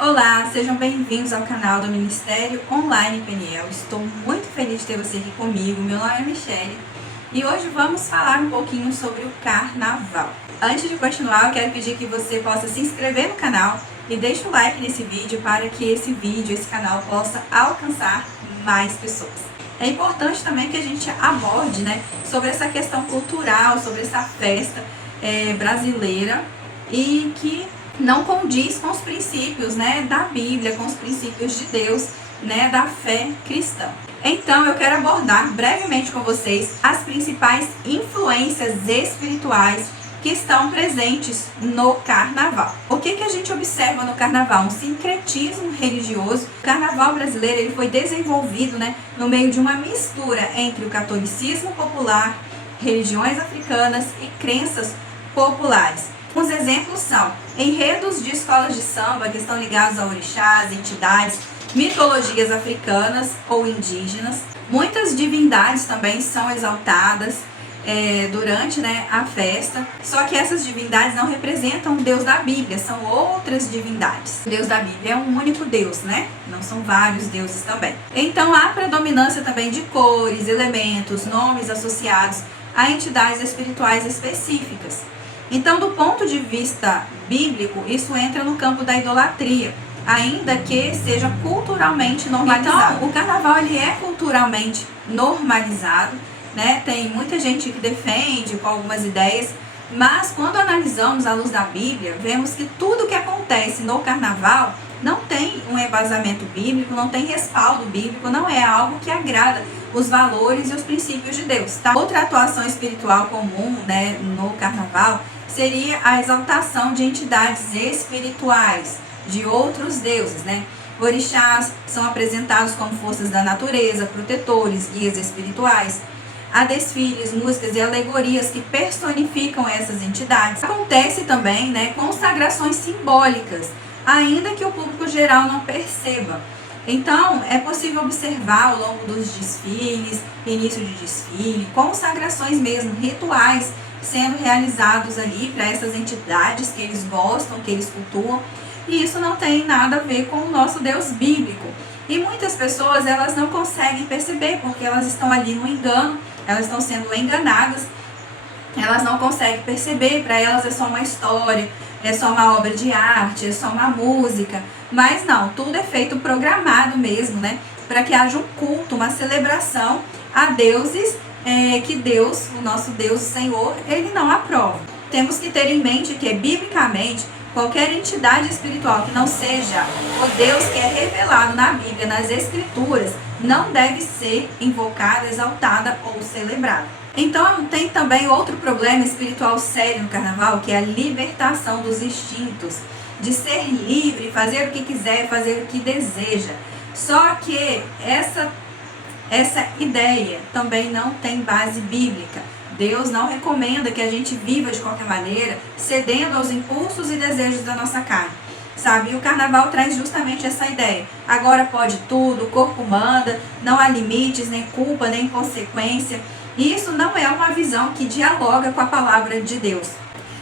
Olá, sejam bem-vindos ao canal do Ministério Online Peniel. Estou muito feliz de ter você aqui comigo. Meu nome é Michele e hoje vamos falar um pouquinho sobre o Carnaval. Antes de continuar, eu quero pedir que você possa se inscrever no canal e deixe o like nesse vídeo para que esse canal possa alcançar mais pessoas. É importante também que a gente aborde, sobre essa questão cultural, sobre essa festa brasileira e que não condiz com os princípios, da Bíblia, com os princípios de Deus, da fé cristã. Então, eu quero abordar brevemente com vocês as principais influências espirituais que estão presentes no Carnaval. O que a gente observa no Carnaval? Um sincretismo religioso. O Carnaval brasileiro ele foi desenvolvido no meio de uma mistura entre o catolicismo popular, religiões africanas e crenças populares. Os exemplos são enredos de escolas de samba que estão ligados a orixás, entidades, mitologias africanas ou indígenas. Muitas divindades também são exaltadas durante a festa, só que essas divindades não representam o Deus da Bíblia, são outras divindades. O Deus da Bíblia é um único Deus, não são vários deuses também. Então há predominância também de cores, elementos, nomes associados a entidades espirituais específicas. Então, do ponto de vista bíblico, isso entra no campo da idolatria, ainda que seja culturalmente normalizado. Então, o Carnaval ele é culturalmente normalizado, Tem muita gente que defende com algumas ideias, mas quando analisamos à luz da Bíblia, vemos que tudo que acontece no Carnaval não tem um embasamento bíblico, não tem respaldo bíblico, não é algo que agrada os valores e os princípios de Deus, tá? Outra atuação espiritual comum, no Carnaval seria a exaltação de entidades espirituais, de outros deuses, Orixás são apresentados como forças da natureza, protetores, guias espirituais. Há desfiles, músicas e alegorias que personificam essas entidades. Acontece também, consagrações simbólicas, ainda que o público geral não perceba. Então, é possível observar ao longo dos desfiles, início de desfile, consagrações mesmo, rituais sendo realizados ali para essas entidades que eles gostam, que eles cultuam. E isso não tem nada a ver com o nosso Deus bíblico. E muitas pessoas, elas não conseguem perceber, porque elas estão ali no engano, elas estão sendo enganadas, elas não conseguem perceber, para elas é só uma história, é só uma obra de arte, é só uma música. Mas não, tudo é feito programado mesmo, para que haja um culto, uma celebração a deuses que Deus, o nosso Deus, o Senhor, ele não aprova. Temos que ter em mente que, biblicamente, qualquer entidade espiritual que não seja o Deus que é revelado na Bíblia, nas Escrituras, não deve ser invocada, exaltada ou celebrada. Então, tem também outro problema espiritual sério no Carnaval, que é a libertação dos instintos, de ser livre, fazer o que quiser, fazer o que deseja. Só que essa ideia também não tem base bíblica. Deus não recomenda que a gente viva de qualquer maneira, cedendo aos impulsos e desejos da nossa carne, sabe? E o Carnaval traz justamente essa ideia. Agora pode tudo, o corpo manda, não há limites, nem culpa, nem consequência. E isso não é uma visão que dialoga com a palavra de Deus.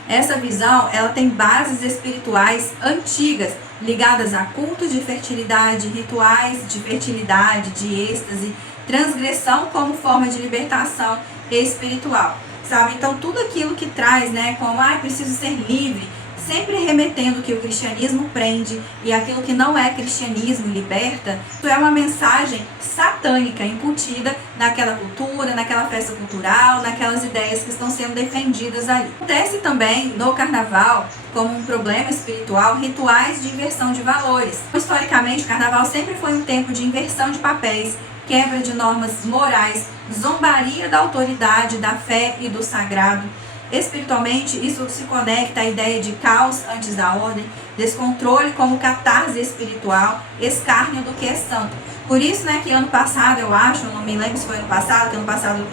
Essa visão, ela tem bases espirituais antigas, ligadas a cultos de fertilidade, rituais de fertilidade, de êxtase, transgressão como forma de libertação espiritual, sabe? Então, tudo aquilo que traz, como, preciso ser livre, sempre remetendo que o cristianismo prende e aquilo que não é cristianismo liberta, isso é uma mensagem satânica incutida naquela cultura, naquela festa cultural, naquelas ideias que estão sendo defendidas ali. Acontece também no Carnaval, como um problema espiritual, rituais de inversão de valores. Historicamente, o Carnaval sempre foi um tempo de inversão de papéis, quebra de normas morais, zombaria da autoridade, da fé e do sagrado. Espiritualmente, isso se conecta à ideia de caos antes da ordem, descontrole como catarse espiritual, escárnio do que é santo. Por isso, que ano passado, eu acho, não me lembro se foi ano passado, que ano passado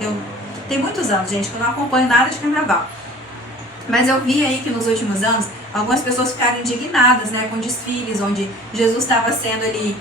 tem muitos anos, gente, que eu não acompanho nada de Carnaval. Mas eu vi aí que nos últimos anos, algumas pessoas ficaram indignadas, com desfiles onde Jesus estava sendo ali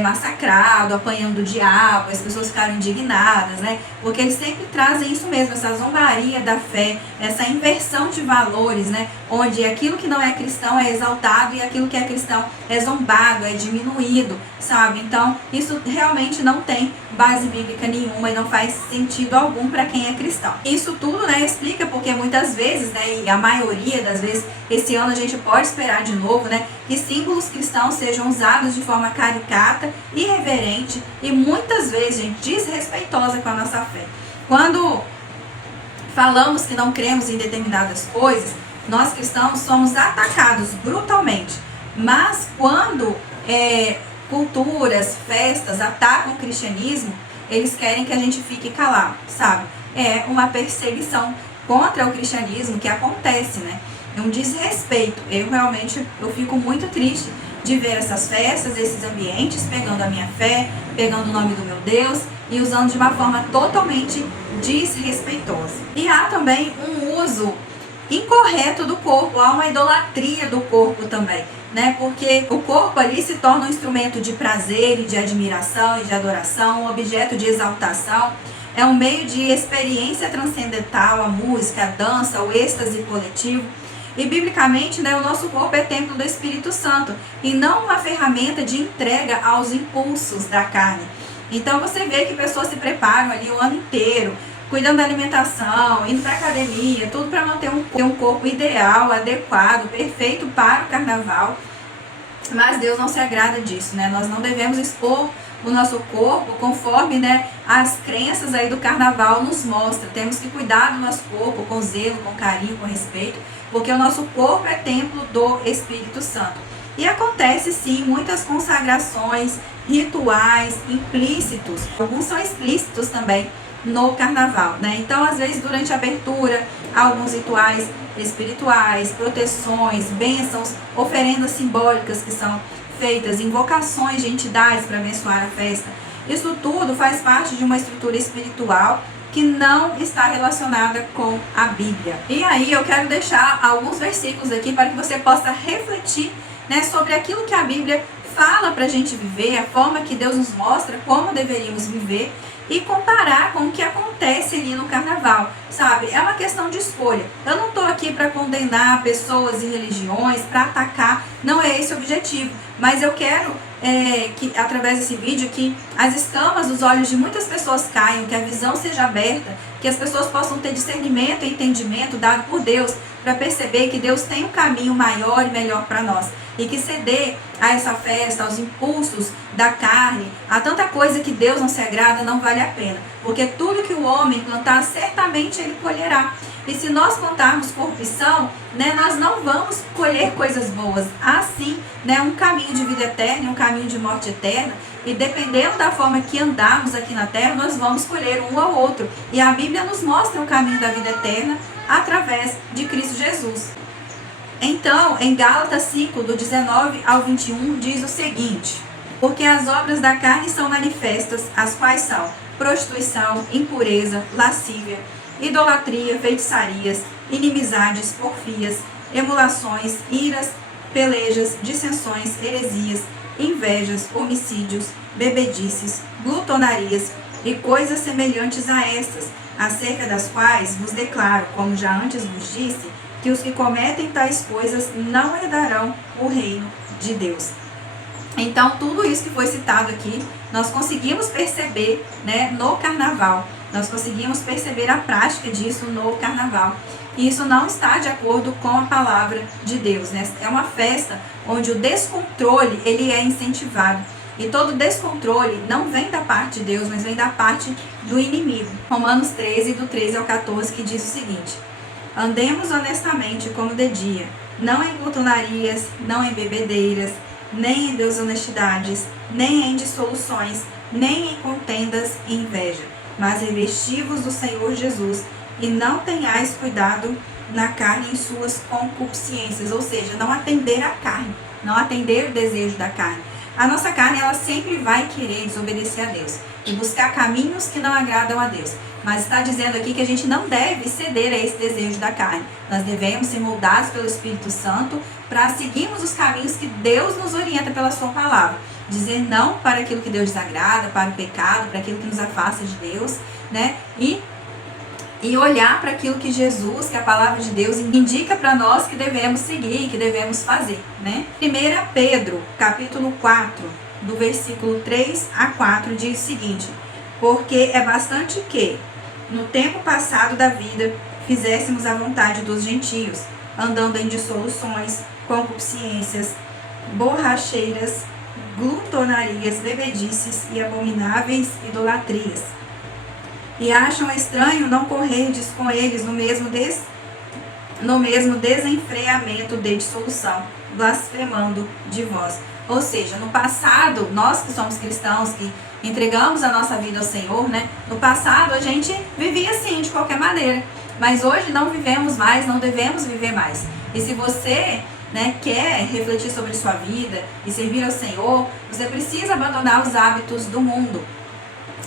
massacrado, apanhando o diabo, as pessoas ficaram indignadas, Porque eles sempre trazem isso mesmo, essa zombaria da fé, essa inversão de valores, onde aquilo que não é cristão é exaltado e aquilo que é cristão é zombado, é diminuído, sabe? Então, isso realmente não tem base bíblica nenhuma e não faz sentido algum para quem é cristão. Isso tudo, né, explica porque muitas vezes, né, e a maioria das vezes, esse ano a gente pode esperar de novo, né, que símbolos cristãos sejam usados de forma caricata, irreverente e muitas vezes, gente, desrespeitosa com a nossa fé. Quando falamos que não cremos em determinadas coisas, nós cristãos somos atacados brutalmente. Mas quando culturas, festas atacam o cristianismo, eles querem que a gente fique calado, sabe? É uma perseguição contra o cristianismo que acontece, né? É um desrespeito. Eu fico muito triste de ver essas festas, esses ambientes, pegando a minha fé, pegando o nome do meu Deus e usando de uma forma totalmente desrespeitosa. E há também um uso incorreto do corpo, há uma idolatria do corpo também, né? Porque o corpo ali se torna um instrumento de prazer e de admiração e de adoração, um objeto de exaltação, é um meio de experiência transcendental, a música, a dança, o êxtase coletivo. E biblicamente, né, o nosso corpo é templo do Espírito Santo e não uma ferramenta de entrega aos impulsos da carne. Então você vê que pessoas se preparam ali o ano inteiro, cuidando da alimentação, indo para a academia, tudo para manter um corpo ideal, adequado, perfeito para o carnaval. Mas Deus não se agrada disso, né? Nós não devemos expor o nosso corpo conforme, né, as crenças aí do carnaval nos mostram. Temos que cuidar do nosso corpo com zelo, com carinho, com respeito, porque o nosso corpo é templo do Espírito Santo. E acontece sim muitas consagrações, rituais implícitos, alguns são explícitos também no carnaval, né? Então, às vezes, durante a abertura, há alguns rituais espirituais, proteções, bênçãos, oferendas simbólicas que são feitas, invocações de entidades para abençoar a festa. Isso tudo faz parte de uma estrutura espiritual que não está relacionada com a Bíblia. E aí eu quero deixar alguns versículos aqui para que você possa refletir, né, sobre aquilo que a Bíblia fala para a gente viver, a forma que Deus nos mostra como deveríamos viver e comparar com o que acontece ali no carnaval, sabe? É uma questão de escolha. Eu não estou aqui para condenar pessoas e religiões, para atacar, não é esse o objetivo. Mas eu quero que, através desse vídeo, que as escamas dos olhos de muitas pessoas caiam, que a visão seja aberta, que as pessoas possam ter discernimento e entendimento dado por Deus, para perceber que Deus tem um caminho maior e melhor para nós. E que ceder a essa festa, aos impulsos da carne, a tanta coisa que Deus não se agrada, não vale a pena. Porque tudo que o homem plantar, certamente ele colherá. E se nós plantarmos corrupção, né, nós não vamos colher coisas boas. Há sim, né, um caminho de vida eterna e um caminho de morte eterna. E dependendo da forma que andarmos aqui na terra, nós vamos colher um ao outro. E a Bíblia nos mostra o caminho da vida eterna através de Cristo Jesus. Então, em Gálatas 5, do 19 ao 21, diz o seguinte: porque as obras da carne são manifestas, as quais são prostituição, impureza, lascívia, idolatria, feitiçarias, inimizades, porfias, emulações, iras, pelejas, dissensões, heresias, invejas, homicídios, bebedices, glutonarias e coisas semelhantes a estas, acerca das quais vos declaro, como já antes vos disse, que os que cometem tais coisas não herdarão o reino de Deus. Então, tudo isso que foi citado aqui, nós conseguimos perceber, né, no carnaval. Nós conseguimos perceber a prática disso no carnaval. E isso não está de acordo com a palavra de Deus, né? É uma festa onde o descontrole, ele é incentivado. E todo descontrole não vem da parte de Deus, mas vem da parte do inimigo. Romanos 13, do 13 ao 14, que diz o seguinte: andemos honestamente como de dia, não em glutonarias, não em bebedeiras, nem em desonestidades, nem em dissoluções, nem em contendas e inveja, mas revesti-vos do Senhor Jesus, e não tenhais cuidado na carne em suas concupiscências, ou seja, não atender à carne, não atender o desejo da carne. A nossa carne, ela sempre vai querer desobedecer a Deus e buscar caminhos que não agradam a Deus. Mas está dizendo aqui que a gente não deve ceder a esse desejo da carne. Nós devemos ser moldados pelo Espírito Santo para seguirmos os caminhos que Deus nos orienta pela sua palavra. Dizer não para aquilo que Deus desagrada, para o pecado, para aquilo que nos afasta de Deus, né? E e olhar para aquilo que Jesus, que a palavra de Deus indica para nós que devemos seguir, que devemos fazer, né? 1 Pedro, capítulo 4, do versículo 3 a 4, diz o seguinte: porque é bastante que, no tempo passado da vida, fizéssemos a vontade dos gentios, andando em dissoluções, concupiscências, borracheiras, glutonarias, bebedices e abomináveis idolatrias. E acham estranho não correrdes com eles no mesmo desenfreamento de dissolução, blasfemando de vós. Ou seja, no passado, nós que somos cristãos, que entregamos a nossa vida ao Senhor, né? No passado a gente vivia assim, de qualquer maneira. Mas hoje não vivemos mais, não devemos viver mais. E se você, né, quer refletir sobre sua vida e servir ao Senhor, você precisa abandonar os hábitos do mundo.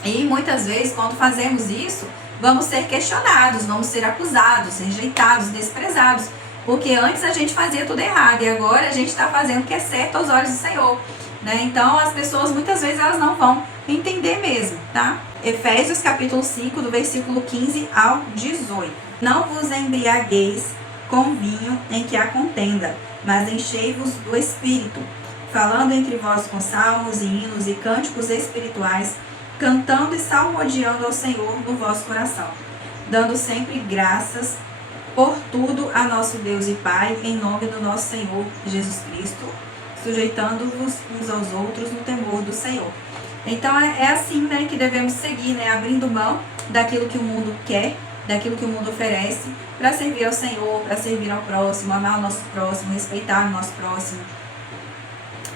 E muitas vezes, quando fazemos isso, vamos ser questionados, vamos ser acusados, rejeitados, desprezados. Porque antes a gente fazia tudo errado e agora a gente está fazendo o que é certo aos olhos do Senhor, né? Então as pessoas muitas vezes elas não vão entender mesmo, tá? Efésios capítulo 5, do versículo 15 ao 18. Não vos embriagueis com vinho em que há contenda, mas enchei-vos do Espírito, falando entre vós com salmos e hinos e cânticos espirituais, cantando e salmodiando ao Senhor no vosso coração, dando sempre graças por tudo a nosso Deus e Pai, em nome do nosso Senhor Jesus Cristo, sujeitando-vos uns aos outros no temor do Senhor. Então é assim, né, que devemos seguir, né, abrindo mão daquilo que o mundo quer, daquilo que o mundo oferece, para servir ao Senhor, para servir ao próximo, amar o nosso próximo, respeitar o nosso próximo,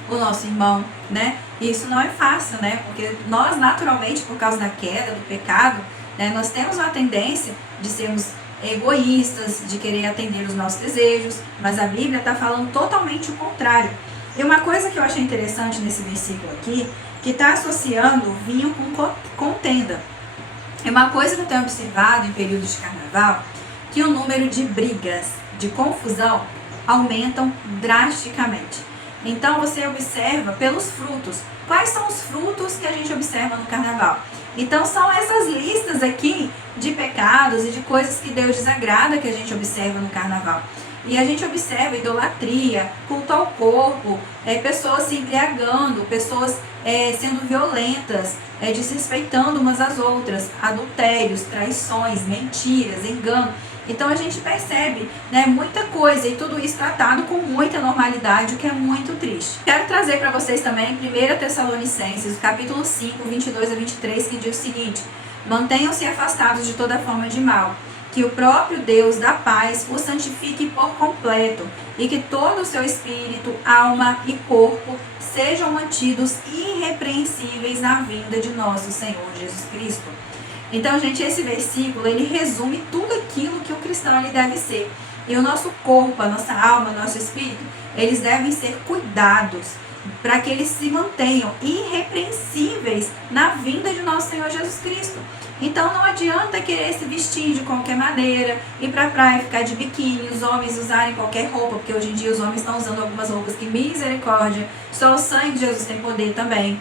o nosso irmão, né? E isso não é fácil, né? Porque nós, naturalmente, por causa da queda, do pecado, né, nós temos uma tendência de sermos egoístas, de querer atender os nossos desejos, mas a Bíblia está falando totalmente o contrário. E uma coisa que eu achei interessante nesse versículo aqui, que está associando vinho com contenda. É uma coisa que eu tenho observado em períodos de carnaval, que o número de brigas, de confusão, aumentam drasticamente. Então você observa pelos frutos. Quais são os frutos que a gente observa no carnaval? Então são essas listas aqui de pecados e de coisas que Deus desagrada que a gente observa no carnaval. E a gente observa idolatria, culto ao corpo, pessoas se embriagando, pessoas sendo violentas, desrespeitando umas às outras, adultérios, traições, mentiras, engano. Então a gente percebe, né, muita coisa e tudo isso tratado com muita normalidade, o que é muito triste. Quero trazer para vocês também 1 Tessalonicenses, capítulo 5, 22 a 23, que diz o seguinte: mantenham-se afastados de toda forma de mal, que o próprio Deus da paz os santifique por completo, e que todo o seu espírito, alma e corpo sejam mantidos irrepreensíveis na vinda de nosso Senhor Jesus Cristo. Então, gente, esse versículo, ele resume tudo aquilo que o cristão ele deve ser. E o nosso corpo, a nossa alma, o nosso espírito, eles devem ser cuidados para que eles se mantenham irrepreensíveis na vinda de nosso Senhor Jesus Cristo. Então não adianta querer se vestir de qualquer maneira, ir para a praia, ficar de biquíni, os homens usarem qualquer roupa, porque hoje em dia os homens estão usando algumas roupas que, misericórdia, só o sangue de Jesus tem poder também.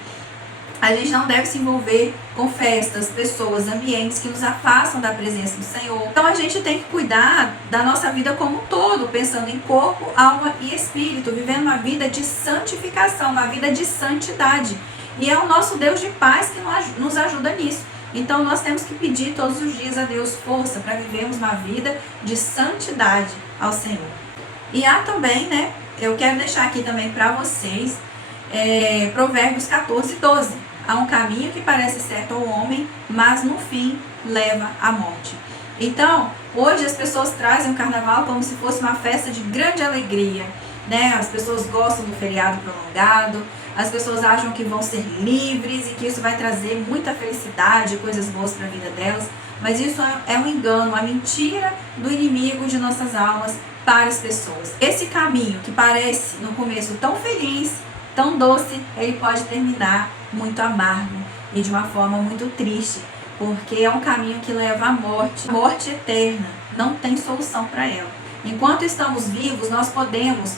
A gente não deve se envolver com festas, pessoas, ambientes que nos afastam da presença do Senhor. Então a gente tem que cuidar da nossa vida como um todo, pensando em corpo, alma e espírito, vivendo uma vida de santificação, uma vida de santidade. E é o nosso Deus de paz que nos ajuda nisso. Então nós temos que pedir todos os dias a Deus força para vivermos uma vida de santidade ao Senhor. E há também, né, eu quero deixar aqui também para vocês, Provérbios 14, 12. Há um caminho que parece certo ao homem, mas no fim leva à morte. Então, hoje as pessoas trazem o carnaval como se fosse uma festa de grande alegria, né? As pessoas gostam do feriado prolongado, as pessoas acham que vão ser livres e que isso vai trazer muita felicidade, coisas boas para a vida delas, mas isso é um engano, uma mentira do inimigo de nossas almas para as pessoas. Esse caminho que parece no começo tão feliz, tão doce, ele pode terminar muito amargo e de uma forma muito triste, porque é um caminho que leva à morte eterna, não tem solução para ela. Enquanto estamos vivos, nós podemos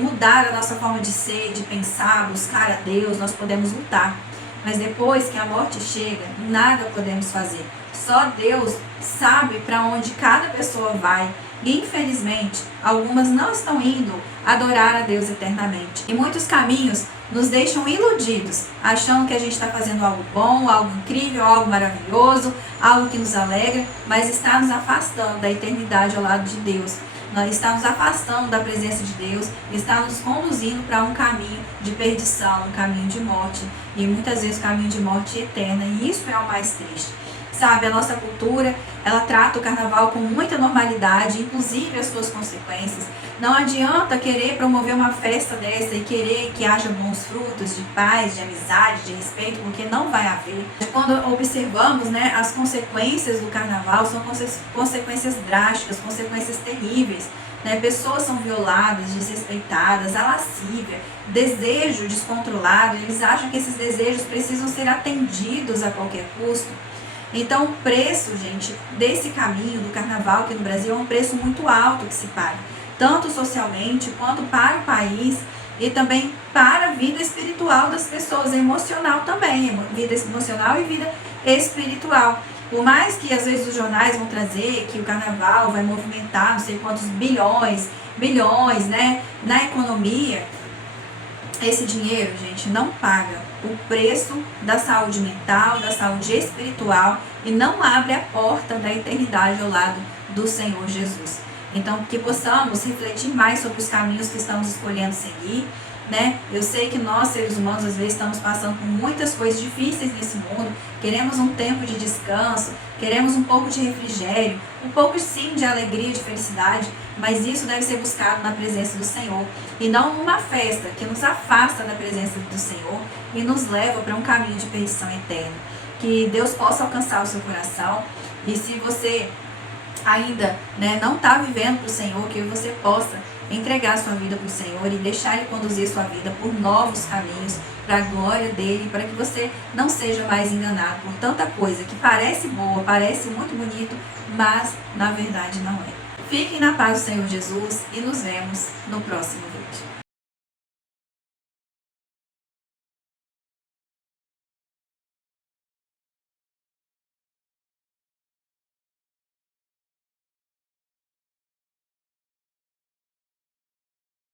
mudar a nossa forma de ser, de pensar, buscar a Deus, nós podemos lutar, mas depois que a morte chega, nada podemos fazer, Só Deus sabe para onde cada pessoa vai. E infelizmente, algumas não estão indo adorar a Deus eternamente. E muitos caminhos nos deixam iludidos, achando que a gente está fazendo algo bom, algo incrível, algo maravilhoso, algo que nos alegra, mas está nos afastando da eternidade ao lado de Deus. Está nos afastando da presença de Deus, está nos conduzindo para um caminho de perdição, um caminho de morte, e muitas vezes um caminho de morte eterna, e isso é o mais triste. Sabe, a nossa cultura, ela trata o carnaval com muita normalidade, inclusive as suas consequências. Não adianta querer promover uma festa dessa e querer que haja bons frutos de paz, de amizade, de respeito, porque não vai haver. Quando observamos, né, as consequências do carnaval, são consequências drásticas, consequências terríveis. Né? Pessoas são violadas, desrespeitadas, a lascívia, desejo descontrolado. Eles acham que esses desejos precisam ser atendidos a qualquer custo. Então, o preço, gente, desse caminho do carnaval aqui no Brasil é um preço muito alto que se paga, tanto socialmente quanto para o país e também para a vida espiritual das pessoas, emocional também, vida emocional e vida espiritual. Por mais que às vezes os jornais vão trazer que o carnaval vai movimentar não sei quantos bilhões, né, na economia, esse dinheiro, gente, não paga o preço da saúde mental, da saúde espiritual e não abre a porta da eternidade ao lado do Senhor Jesus. Então, que possamos refletir mais sobre os caminhos que estamos escolhendo seguir, né? Eu sei que nós, seres humanos, às vezes estamos passando por muitas coisas difíceis nesse mundo, queremos um tempo de descanso, queremos um pouco de refrigério, um pouco sim de alegria, de felicidade, mas isso deve ser buscado na presença do Senhor e não numa festa que nos afasta da presença do Senhor e nos leva para um caminho de perdição eterna. Que Deus possa alcançar o seu coração e se você ainda, né, não está vivendo para o Senhor, que você possa entregar sua vida para o Senhor e deixar Ele conduzir sua vida por novos caminhos, para a glória dEle, para que você não seja mais enganado por tanta coisa que parece boa, parece muito bonito, mas na verdade não é. Fiquem na paz do Senhor Jesus e nos vemos no próximo vídeo.